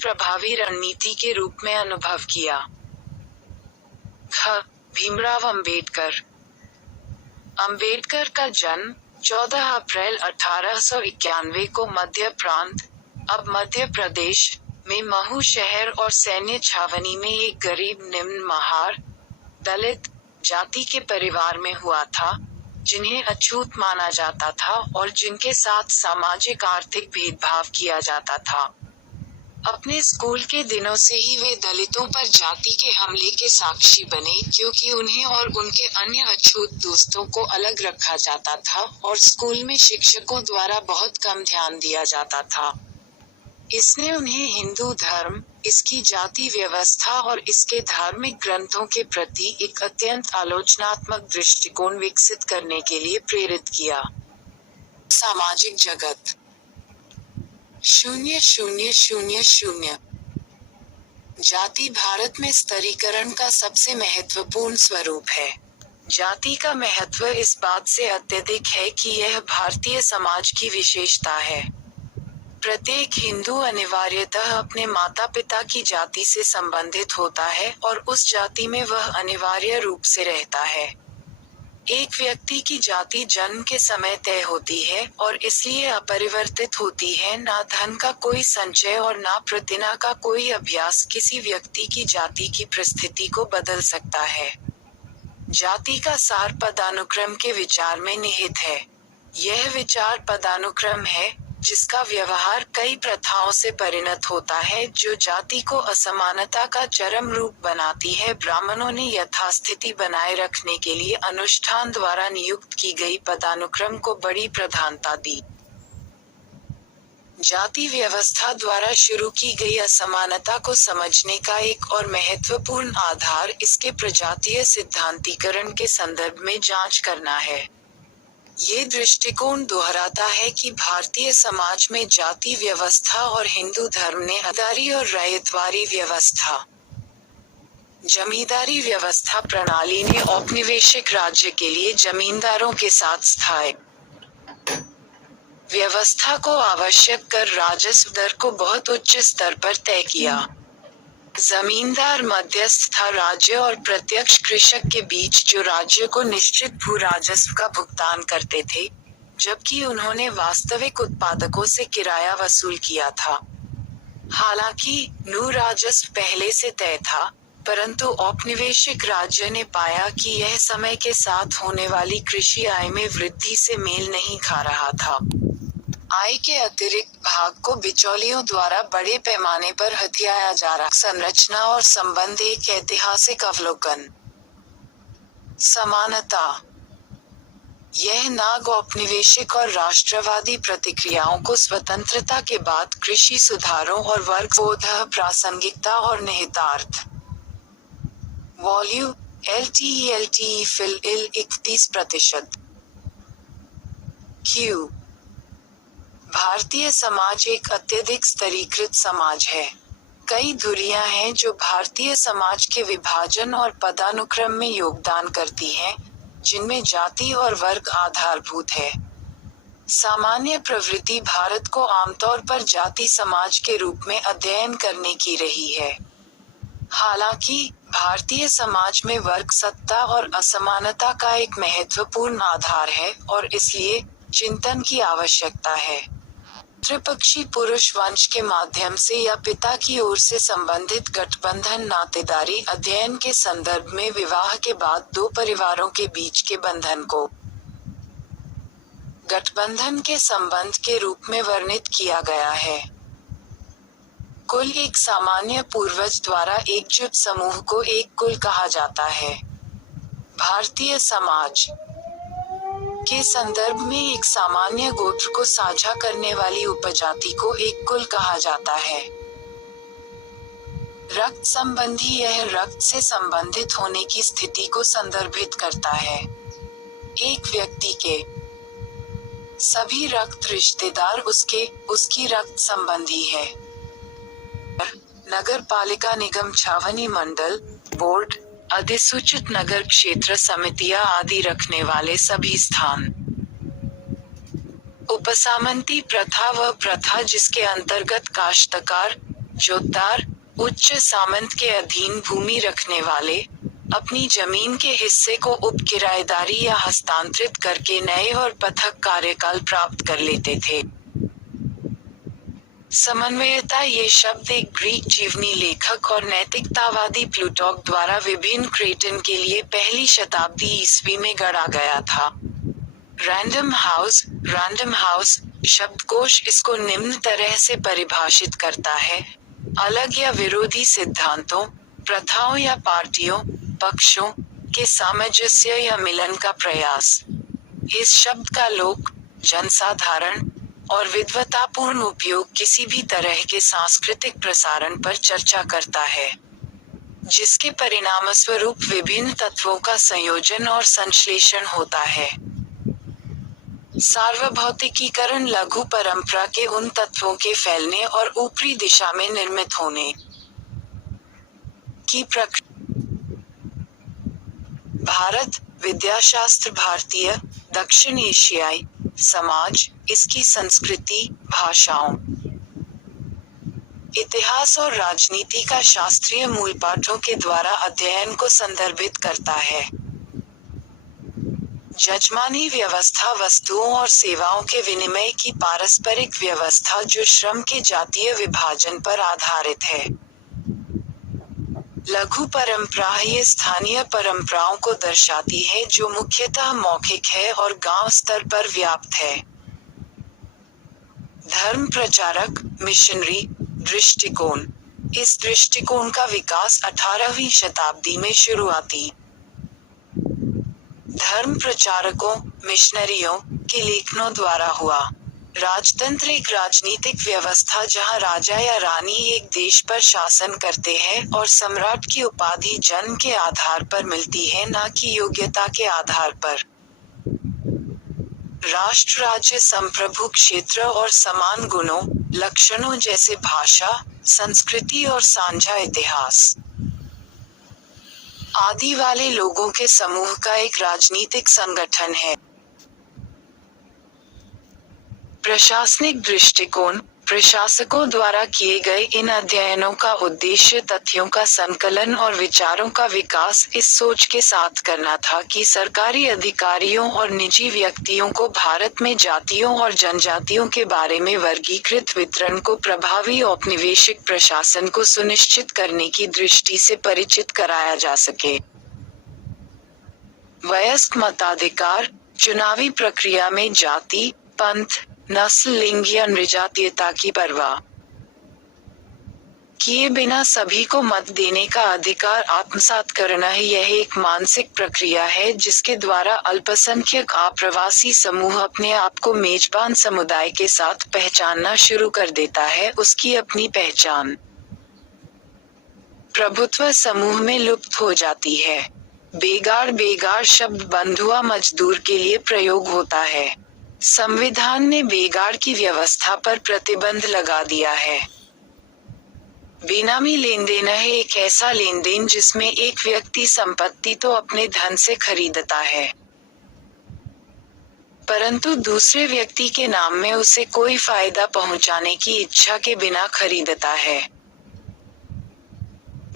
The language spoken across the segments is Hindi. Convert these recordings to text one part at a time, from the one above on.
प्रभावी रणनीति के रूप में अनुभव किया। ख. भीमराव अंबेडकर। अंबेडकर का जन्म 14 अप्रैल 1891 को मध्य प्रांत, अब मध्य प्रदेश, में महू शहर और सैन्य छावनी में एक गरीब निम्न महार, दलित, जाति के परिवार में हुआ था, जिन्हें अछूत माना जाता था और जिनके साथ सामाजिक आर्थिक भेदभाव किया जाता था। अपने स्कूल के दिनों से ही वे दलितों पर जाति के हमले के साक्षी बने, क्योंकि उन्हें और उनके अन्य अछूत दोस्तों को अलग रखा जाता था और स्कूल में शिक्षकों द्वारा बहुत कम ध्यान दिया जाता था। इसने उन्हें हिंदू धर्म, इसकी जाति व्यवस्था और इसके धार्मिक ग्रंथों के प्रति एक अत्यंत आलोचनात्मक दृष्टिकोण विकसित करने के लिए प्रेरित किया। सामाजिक जगत 0000। जाति भारत में स्तरीकरण का सबसे महत्वपूर्ण स्वरूप है। जाति का महत्व इस बात से अत्यधिक है कि यह भारतीय समाज की विशेषता है। प्रत्येक हिंदू अनिवार्यतः अपने माता पिता की जाति से संबंधित होता है और उस जाति में वह अनिवार्य रूप से रहता है। एक व्यक्ति की जाति जन्म के समय तय होती है और इसलिए अपरिवर्तित होती है। ना धन का कोई संचय और ना प्रतिना का कोई अभ्यास किसी व्यक्ति की जाति की परिस्थिति को बदल सकता है। जाति का सार पदानुक्रम के विचार में निहित है। यह विचार पदानुक्रम है, जिसका व्यवहार कई प्रथाओं से परिणत होता है जो जाति को असमानता का चरम रूप बनाती है। ब्राह्मणों ने यथास्थिति बनाए रखने के लिए अनुष्ठान द्वारा नियुक्त की गई पदानुक्रम को बड़ी प्रधानता दी। जाति व्यवस्था द्वारा शुरू की गई असमानता को समझने का एक और महत्वपूर्ण आधार इसके प्रजातीय सिद्धांतीकरण के संदर्भ में जांच करना है। ये दृष्टिकोण दोहराता है कि भारतीय समाज में जाति व्यवस्था और हिंदू धर्म ने जमींदारी और रैयतवारी व्यवस्था, जमींदारी व्यवस्था प्रणाली ने औपनिवेशिक राज्य के लिए जमींदारों के साथ स्थायी व्यवस्था को आवश्यक कर राजस्व दर को बहुत उच्च स्तर पर तय किया। जमींदार मध्यस्थ था राज्य और प्रत्यक्ष कृषक के बीच, जो राज्य को निश्चित भू राजस्व का भुगतान करते थे, जबकि उन्होंने वास्तविक उत्पादकों से किराया वसूल किया था। हालांकि भू राजस्व पहले से तय था, परंतु औपनिवेशिक राज्य ने पाया कि यह समय के साथ होने वाली कृषि आय में वृद्धि से मेल नहीं खा रहा था। आय के अतिरिक्त भाग को बिचौलियों द्वारा बड़े पैमाने पर हथियाया जा रहा। संरचना और संबंध एक ऐतिहासिक अवलोकन। समानता। यह नाग औपनिवेशिक और राष्ट्रवादी प्रतिक्रियाओं को स्वतंत्रता के बाद कृषि सुधारों और वर्गबोध प्रासंगिकता और निहितार्थ। Volume LTE fill 31%। क्यू। भारतीय समाज एक अत्यधिक स्तरीकृत समाज है। कई धुरियां हैं जो भारतीय समाज के विभाजन और पदानुक्रम में योगदान करती हैं, जिनमें जाति और वर्ग आधारभूत है। सामान्य प्रवृत्ति भारत को आमतौर पर जाति समाज के रूप में अध्ययन करने की रही है। हालांकि भारतीय समाज में वर्ग सत्ता और असमानता का एक महत्वपूर्ण आधार है और इसलिए चिंतन की आवश्यकता है। त्रिपक्षी पुरुष वंश के माध्यम से या पिता की ओर से संबंधित गठबंधन नातेदारी अध्ययन के संदर्भ में विवाह के बाद दो परिवारों के बीच के बंधन को गठबंधन के संबंध के रूप में वर्णित किया गया है। कुल एक सामान्य पूर्वज द्वारा एकजुट समूह को एक कुल कहा जाता है। भारतीय समाज के संदर्भ में एक सामान्य गोत्र को साझा करने वाली उपजाति को एक कुल कहा जाता है। रक्त संबंधी यह रक्त से संबंधित होने की स्थिति को संदर्भित करता है। एक व्यक्ति के सभी रक्त रिश्तेदार उसकी रक्त संबंधी है। नगर पालिका निगम छावनी मंडल बोर्ड अधिसूचित नगर क्षेत्र समितियां आदि रखने वाले सभी स्थान। उपसामंती प्रथा वह प्रथा जिसके अंतर्गत काश्तकार, जोतदार, उच्च सामंत के अधीन भूमि रखने वाले, अपनी जमीन के हिस्से को उप किराएदारी या हस्तांतरित करके नए और पृथक कार्यकाल प्राप्त कर लेते थे। समन्वयता ये शब्द एक ग्रीक जीवनी लेखक और नैतिकतावादी प्लूटॉक द्वारा विभिन्न क्रेटन के लिए पहली शताब्दी ईस्वी में गढ़ा गया था। रैंडम हाउस शब्दकोश इसको निम्न तरह से परिभाषित करता है: अलग या विरोधी सिद्धांतों, प्रथाओं या पार्टियों, पक्षों के सामंजस्य या मिलन का प्रयास। इस शब्द का लोक, जनसाधारण और विद्वतापूर्ण उपयोग किसी भी तरह के सांस्कृतिक प्रसारण पर चर्चा करता है, जिसके परिणामस्वरूप विभिन्न तत्वों का संयोजन और संश्लेषण होता है। सार्वभौतिकीकरण लघु परंपरा के उन तत्वों के फैलने और ऊपरी दिशा में निर्मित होने की प्रक्रिया। भारत, विद्याशास्त्र भारतीय, दक्षिण एशियाई समाज, इसकी संस्कृति, भाषाओं, इतिहास और राजनीति का शास्त्रीय मूल पाठों के द्वारा अध्ययन को संदर्भित करता है। जजमानी व्यवस्था वस्तुओं और सेवाओं के विनिमय की पारस्परिक व्यवस्था जो श्रम के जातीय विभाजन पर आधारित है। लघु परंपरा ये स्थानीय परंपराओं को दर्शाती है जो मुख्यतः मौखिक है और गांव स्तर पर व्याप्त है। धर्म प्रचारक, मिशनरी दृष्टिकोण, इस दृष्टिकोण का विकास 18वीं शताब्दी में शुरुआती धर्म प्रचारकों, मिशनरियों के लेखनों द्वारा हुआ। राजतंत्र एक राजनीतिक व्यवस्था जहां राजा या रानी एक देश पर शासन करते हैं और सम्राट की उपाधि जन्म के आधार पर मिलती है, न कि योग्यता के आधार पर। राष्ट्र राज्य संप्रभु क्षेत्र और समान गुणों, लक्षणों जैसे भाषा, संस्कृति और साझा इतिहास आदि वाले लोगों के समूह का एक राजनीतिक संगठन है। प्रशासनिक दृष्टिकोण, प्रशासकों द्वारा किए गए इन अध्ययनों का उद्देश्य तथ्यों का संकलन और विचारों का विकास इस सोच के साथ करना था कि सरकारी अधिकारियों और निजी व्यक्तियों को भारत में जातियों और जनजातियों के बारे में वर्गीकृत वितरण को प्रभावी औपनिवेशिक प्रशासन को सुनिश्चित करने की दृष्टि से परिचित कराया जा सके। वयस्क मताधिकार, चुनावी प्रक्रिया में जाति, पंथ, नस्ल, लिंग या नृजातीयता की परवाह किए बिना सभी को मत देने का अधिकार आत्मसात करना है। यह एक मानसिक प्रक्रिया है जिसके द्वारा अल्पसंख्यक आप्रवासी समूह अपने आप को मेजबान समुदाय के साथ पहचानना शुरू कर देता है, उसकी अपनी पहचान प्रभुत्व समूह में लुप्त हो जाती है। बेगार शब्द बंधुआ मजदूर के लिए प्रयोग होता है। संविधान ने बेगार की व्यवस्था पर प्रतिबंध लगा दिया है। बेनामी लेनदेन है एक ऐसा लेनदेन जिसमें एक व्यक्ति संपत्ति तो अपने धन से खरीदता है, परंतु दूसरे व्यक्ति के नाम में उसे कोई फायदा पहुंचाने की इच्छा के बिना खरीदता है।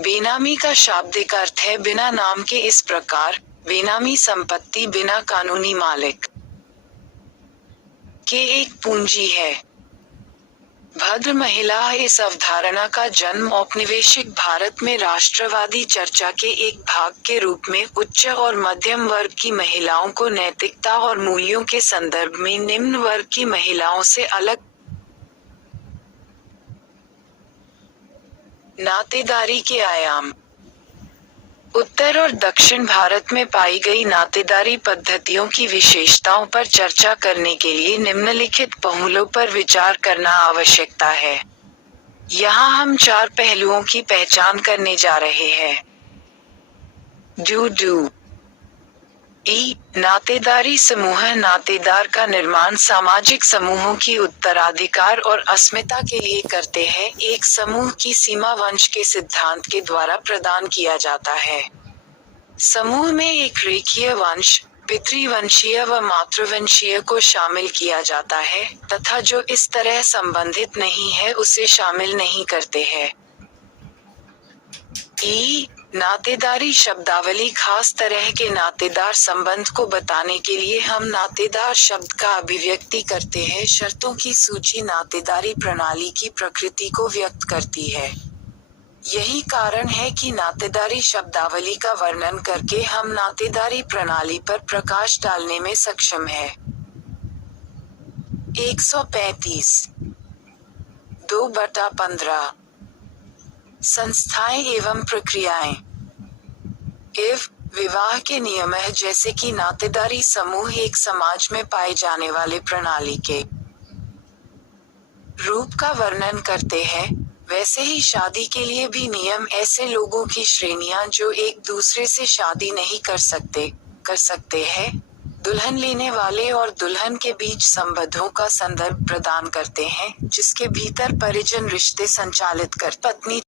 बेनामी का शाब्दिक अर्थ है बिना नाम के। इस प्रकार बेनामी संपत्ति बिना कानूनी मालिक के एक पूंजी है। भद्र महिला इस अवधारणा का जन्म औपनिवेशिक भारत में राष्ट्रवादी चर्चा के एक भाग के रूप में उच्च और मध्यम वर्ग की महिलाओं को नैतिकता और मूल्यों के संदर्भ में निम्न वर्ग की महिलाओं से अलग नातेदारी के आयाम। उत्तर और दक्षिण भारत में पाई गई नातेदारी पद्धतियों की विशेषताओं पर चर्चा करने के लिए निम्नलिखित पहलुओं पर विचार करना आवश्यकता है। यहाँ हम 4 पहलुओं की पहचान करने जा रहे हैं। नातेदारी समूह। नातेदार का निर्माण सामाजिक समूहों की उत्तराधिकार और अस्मिता के लिए करते हैं। एक समूह की सीमा वंश के सिद्धांत के द्वारा प्रदान किया जाता है। समूह में एक रेखीय वंश, पितृवंशीय व मातृवंशीय को शामिल किया जाता है, तथा जो इस तरह संबंधित नहीं है उसे शामिल नहीं करते हैं। नातेदारी शब्दावली खास तरह के नातेदार संबंध को बताने के लिए हम नातेदार शब्द का अभिव्यक्ति करते हैं। शर्तों की सूची नातेदारी प्रणाली की प्रकृति को व्यक्त करती है। यही कारण है कि नातेदारी शब्दावली का वर्णन करके हम नातेदारी प्रणाली पर प्रकाश डालने में सक्षम है। 135 2/15 संस्थाएं एवं प्रक्रियाएं। विवाह के नियम है, जैसे कि नातेदारी समूह एक समाज में पाए जाने वाले प्रणाली के रूप का वर्णन करते हैं, वैसे ही शादी के लिए भी नियम ऐसे लोगों की श्रेणियां जो एक दूसरे से शादी नहीं कर सकते हैं, दुल्हन लेने वाले और दुल्हन के बीच संबंधों का संदर्भ प्रदान करते हैं, जिसके भीतर परिजन रिश्ते संचालित कर पत्नी